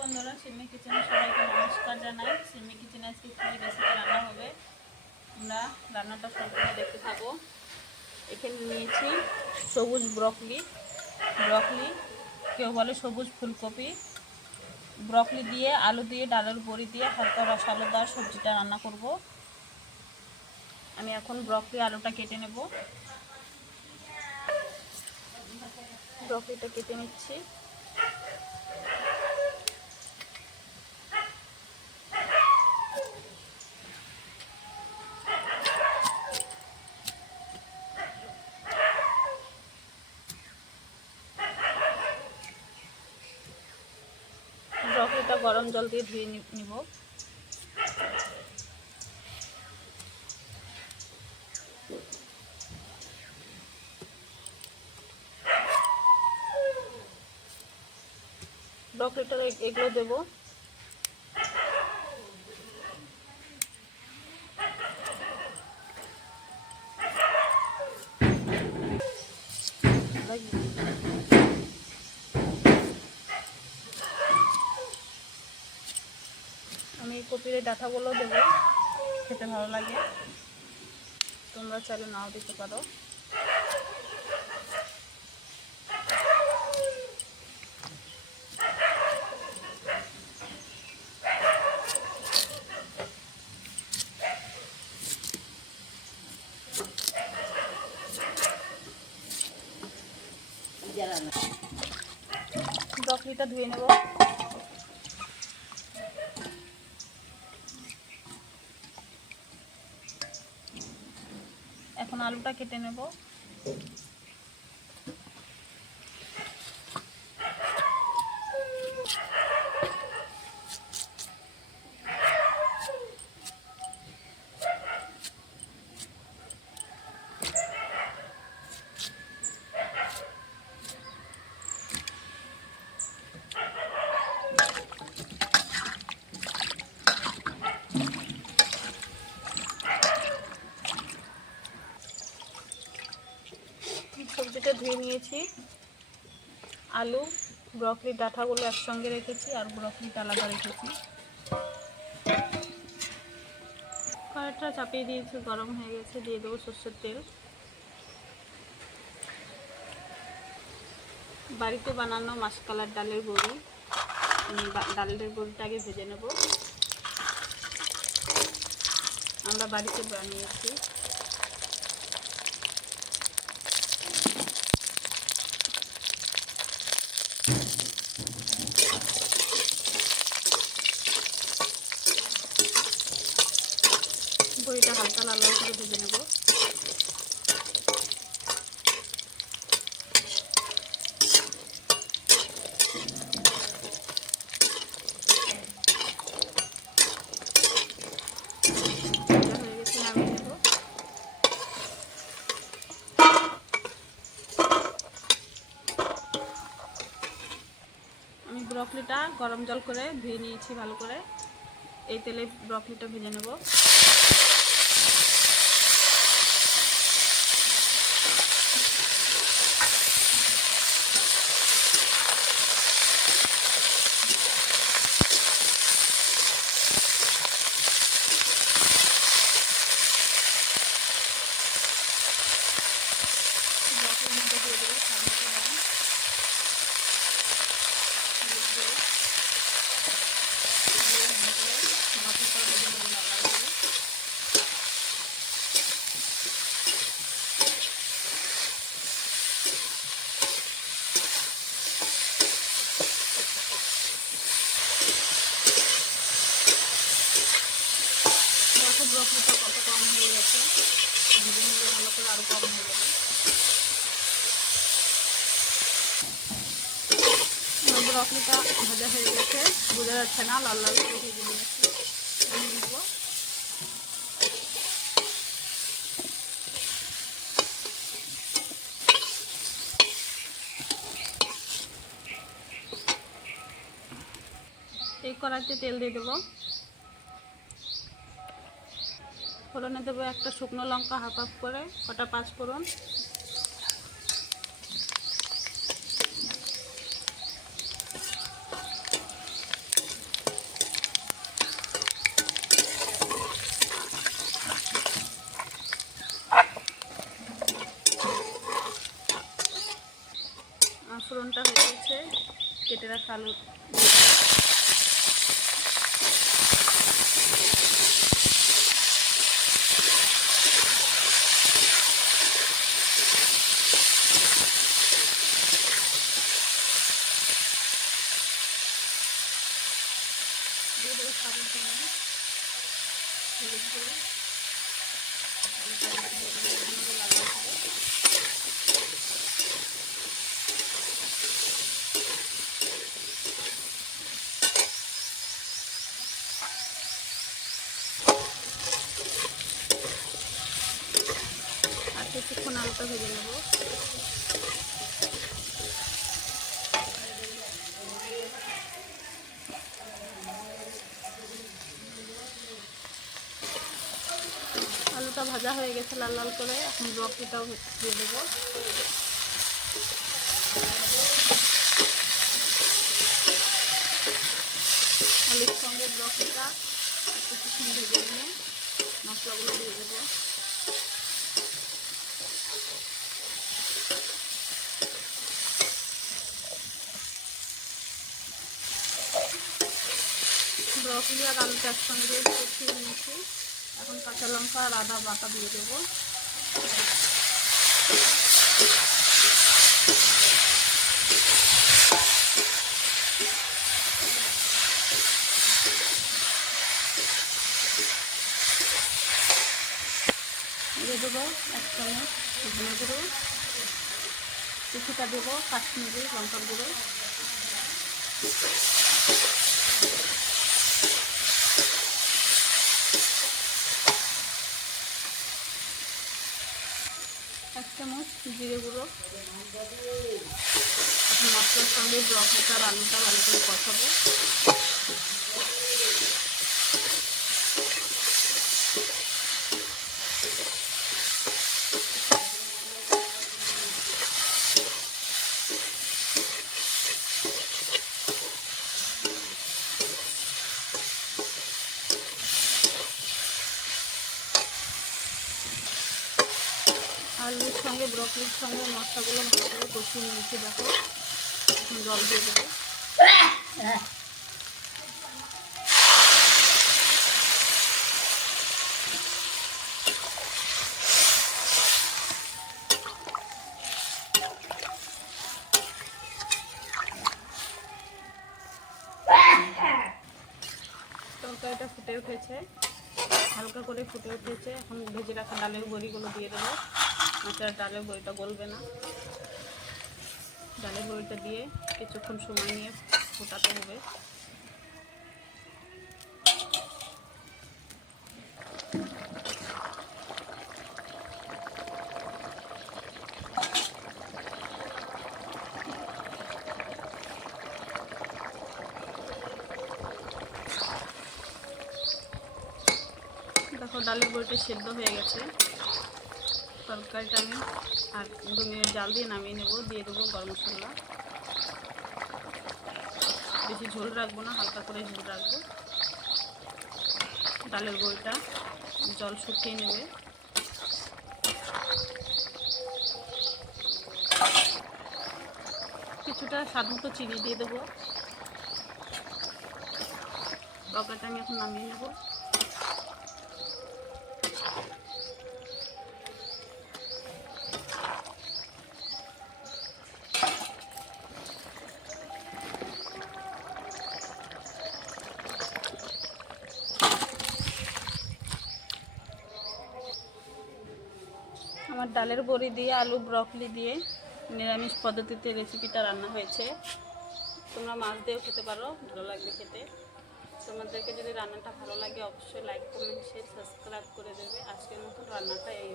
বন্ধুরা, সিমি কিচেনে সবাইকে নমস্কার জানাই। সিমি কিচেনে আজকে কী রেসিপি রান্না হবে? আমরা রান্নাটা সম্পূর্ণ দেখতে থাকো এখানে নিয়েছি সবুজ ব্রকলি ব্রকলি কেউ বলে সবুজ ফুলকপি। ব্রকলি দিয়ে, আলু দিয়ে, ডালের বড়ি দিয়ে, হালকা রসালোদার সবজিটা রান্না করব। আমি এখন ব্রকলি আলুটা কেটে নেব। ব্রকলিটা কেটে নিচ্ছি ব্রকলিটা গরম জল দিয়ে ধুয়ে নিব। ব্রকলিটা এ- এগুলো দেবো আমি কপির এই ডাঁটাগুলো দেবো। খেতে ভালো লাগে। তোমরা চাইলে নাও দিতে পারো। ব্রকলিটা ধুয়ে নেব। এখন আলুটা কেটে নেব। নিয়েছি আলু ব্রকলি ডাঁটাগুলো একসঙ্গে রেখেছি আর ব্রকলিটা আলাদা রেখেছি। কড়াইটা চাপিয়ে দিয়েছি, গরম হয়ে গেছে, দিয়ে দেবো সর্ষের তেল। বাড়িতে বানানো মাসকালার ডালের বড়ি। আমি ডালের বড়িটা আগে ভেজে নেব। আমরা বাড়িতে বানিয়েছি। বড়িটা হালকা লাল লাল করে ভেজে নেব। আমি ব্রকলিটা গরম জল করে ধুয়ে নিয়েছি ভালো করে। এই তেলে ব্রকলিটা ভেজে নেব ব্রকলির মধ্যে দিয়ে দেবো টমেটো দাম হলুদ দিয়ে দিয়ে ভালো করে ব্রকলিটা ভেজে নেব লাল লাল করে ব্রকলিটা কত কম হয়ে গেছে নিলে ভালো করে আরও কম হয়ে যাবে ব্রকলিটা ভাজা হয়ে গেছে বোঝা যাচ্ছে না লাল লাল করে ভেজে নিয়েছি এই কড়াইতে তেল দিয়ে দেবো। ফোড়নে দেবো একটা শুকনো লঙ্কা হাফ হাফ করে, কটা পাঁচ ফোড়ন। ফোড়নটা হয়ে গেছে, কেটে রাখা আলু। দিয়ে দেবো, এর মধ্যে লাল লাল কিছুক্ষণ আলুটা ভেজে নেব। আলুটা ভাজা হয়ে গেছে লাল লাল করে, এখন ব্রকলিটাও দিয়ে দেবো। আলুর সঙ্গে ব্রকলিটা কিছুক্ষণ ভেজে নিয়ে মশলাগুলো দিয়ে দেবো। ব্রকলি আর আলুটা একসঙ্গে কষিয়ে নিয়েছি। এখন কাঁচা লঙ্কা আর আদা বাটা দিয়ে দেবো। কিছুটা দেবো কাশ্মীরি লঙ্কার গুঁড়ো এক চামচ জিরে গুঁড়ো। মশলার সঙ্গে ব্রকটা আলুটা ভালো করে কষাবো। আলুর সঙ্গে, ব্রকলির সঙ্গে মশলাগুলো ভালো করে কষিয়ে নিয়েছি, দেখো। এখন জল দিয়ে দেবো। তরকারিটা ফুটে উঠেছে। হালকা করে ফুটে উঠেছে। এখন ভেজে রাখা ডালের বড়িগুলো দিয়ে দেবো। মাছের ডালের বড়িটা গলবে না। ডালের বড়িটা দিয়ে কিছুক্ষণ সময় নিয়ে ফোটাতে হবে। ডালের বড়িটা সেদ্ধ হয়ে গেছে। তরকারিটা আমি আর দু জাল দিয়ে নামিয়ে নেব, দিয়ে দেবো গরম মশলা। বেশি ঝোল রাখব না, হালকা করে ঝোল রাখব। ডালের বড়িটা জল শুকিয়ে নেবে। কিছুটা স্বাদ মতো চিনি দিয়ে দেবো। তরকারিটা আমি এখন নামিয়ে নেব। ডালের বড়ি দিয়ে, আলু ব্রকলি দিয়ে নিরামিষ পদ্ধতিতে রেসিপিটা রান্না হয়েছে। তোমরা মাছ দিয়েও খেতে পারো, ভালো লাগবে খেতে। তোমাদেরকে যদি রান্নাটা ভালো লাগে, অবশ্যই লাইক কমেন্ট শেয়ার সাবস্ক্রাইব করে দেবে। আজকের মতো রান্নাটা এই।